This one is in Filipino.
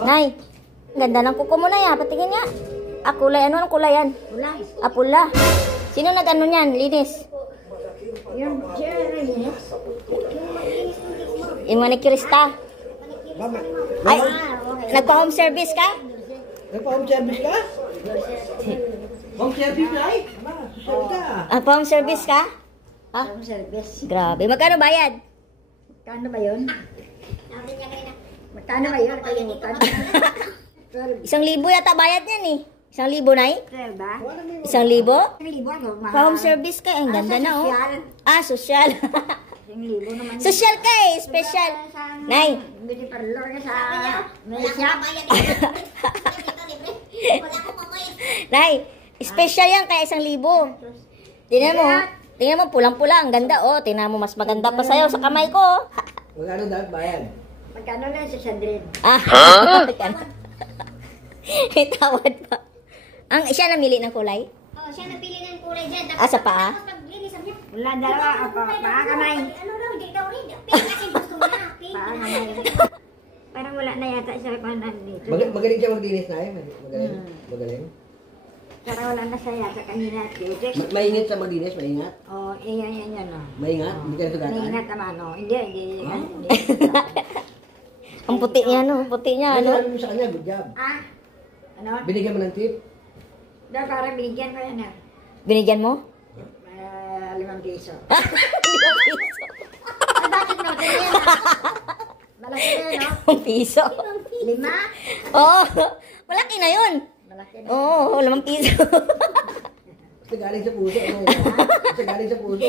Nay, ganda ng kuko mo na yan. Patingin nga. Ah, kulay. Ano ang kulay yan? Pula. Ah, pula. Sino nag-ano niyan? Linis? Yung linis. Yung manicurista. Ay, nagpa-home service ka? Nagpa-home service ka? Home service na ay? Social ka. Ah, pa-home service ka? Ah, Yung service. grabe. Magkano bayad? Magkano ba yun? Magkano ba yun? Kalimutan. 1,000 yata bayad yan eh. 1,000 na eh? 12 ba? 1,000? 1,000 ano? Pa-home service ka eh. Ang ganda na oh. Ah, social. 1,000 naman. Social ka eh. Special. Nay. Beauty parlor ka sa Malaysia. Nay, special yan kaya 1,000. Tingnan mo. Tingnan mo, pulang-pula. Ang ganda oh. Tingnan mo, mas maganda pa sa'yo sa kamay ko. Magkano dapat bayad? Magkano na sa Sandrin? Ah, may tawad pa. Ang siya namili ng kulay? Oh, siya napili ng kulay dyan. Ah, sa paa? Tapos paglinis ang niya. Wala dalawa. Paa kamay. Ano daw, hindi daw rin. Pink kasi gusto mo na. Pink. Paa kamay. Parang wala na yata sa kanan dito. Magaling siya maglinis na eh. Magaling. Magaling. Parang wala na sa yata kanina. Maingat sa maglinis, maingat. Oh, yan. Oh. Maingat, hindi ka nasugatan. Naingat naman, no? Hindi. Ang puti niya, no? Puti niya, Ano ano? mo sa kanya, good job. Ah? Ano? Binigyan mo ng tip. Daw parang binigyan ko yan, ah. Binigyan mo? 5 piso. 5 piso. Ay, bakit no? Ganyan, ah. Malaki na yun, no? 5 piso. 5? Oo. Malaki na yun. Malaki na. Oo, 5 piso. Basta galing sa puso. Basta galing sa puso.